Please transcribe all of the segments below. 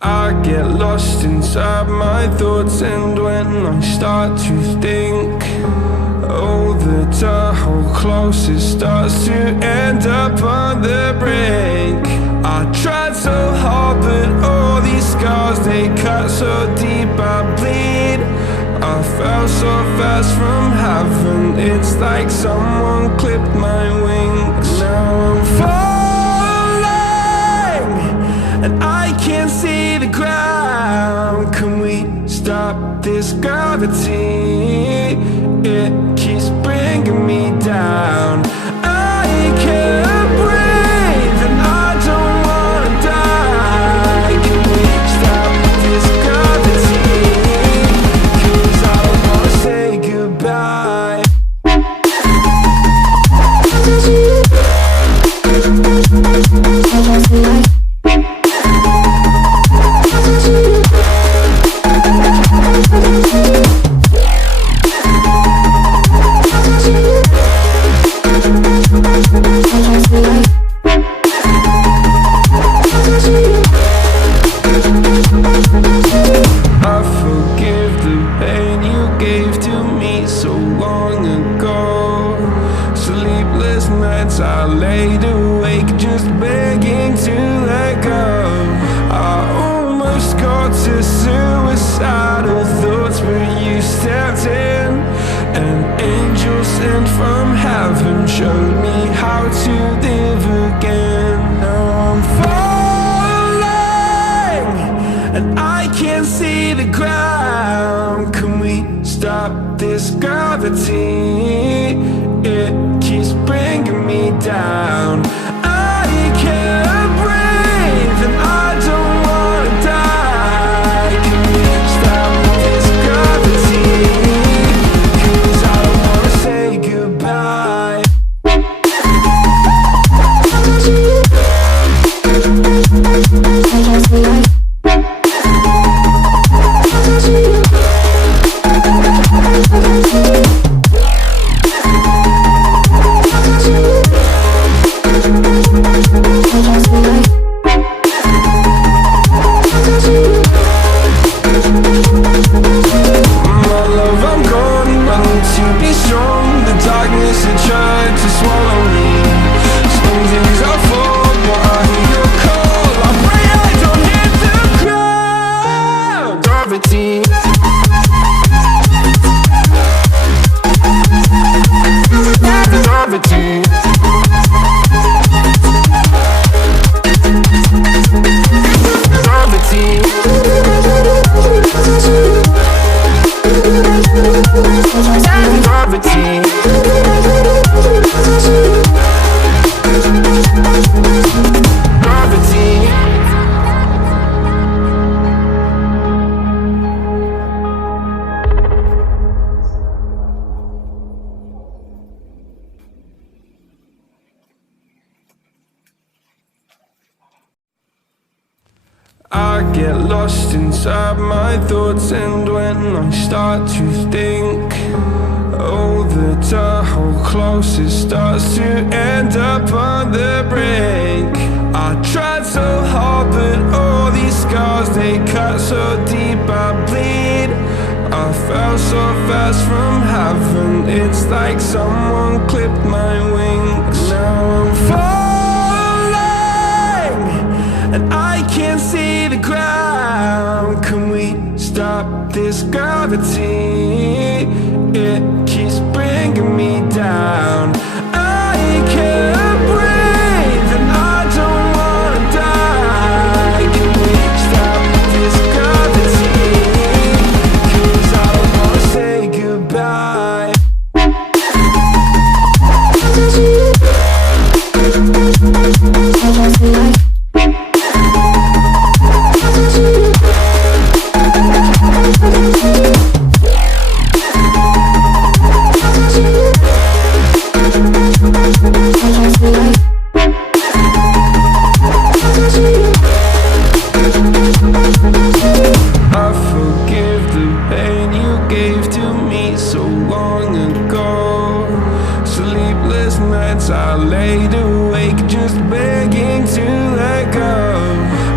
I get lost inside my thoughts, and when I start to think, oh, the Tahoe closest starts to end up on the brink. I tried so hard, but all these scars, they cut so deep I bleed. I fell so fast from heaven, it's like someone clipped my wings. Now I'm falling, and I can't see the ground. Can we stop this gravity? It keeps bringing me down. I can't breathe, and I don't wanna die. Can we stop this gravity? 'Cause I don't wanna say goodbye. I forgive the pain you gave to me so long ago. Sleepless nights I laid awake just begging to let go. I almost got to suicidal thoughts, but you stepped in. An angel sent from heaven showed me how to live again. Now I'm falling, and I can't see the ground. Can we stop this gravity? It keeps bringing me down. I can't breathe, and I don't wanna die. Can we stop this gravity? 'Cause I don't wanna say goodbye. My love, I'm gone, running to be strong. The darkness had tried to swallow me. Some days I fall, but I hear your call. I pray I don't hit the ground. Gravity. Gravity. I get lost inside my thoughts, and when I start to think, oh, the Tahoe closest starts to end up on the brink. I tried so hard, but all these scars, they cut so deep I bleed. I fell so fast from heaven, it's like someone clipped my wings. Now I'm falling, and I can't see the ground. Can we stop this gravity? It keeps bringing me down. I can't breathe, and I don't wanna die. Can we stop this gravity? 'Cause I don't wanna say goodbye. I forgive the pain you gave to me so long ago. Sleepless nights I laid awake just begging to let go.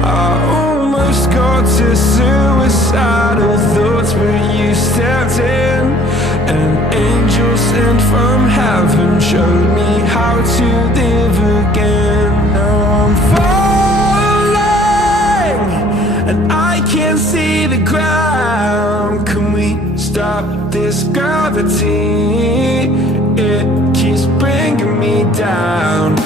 I almost almost got to suicidal thoughts, but you stepped in. An angel sent from heaven showed me how to live again. Now I'm falling and I can't see the ground. Can we stop this gravity? It keeps bringing me down.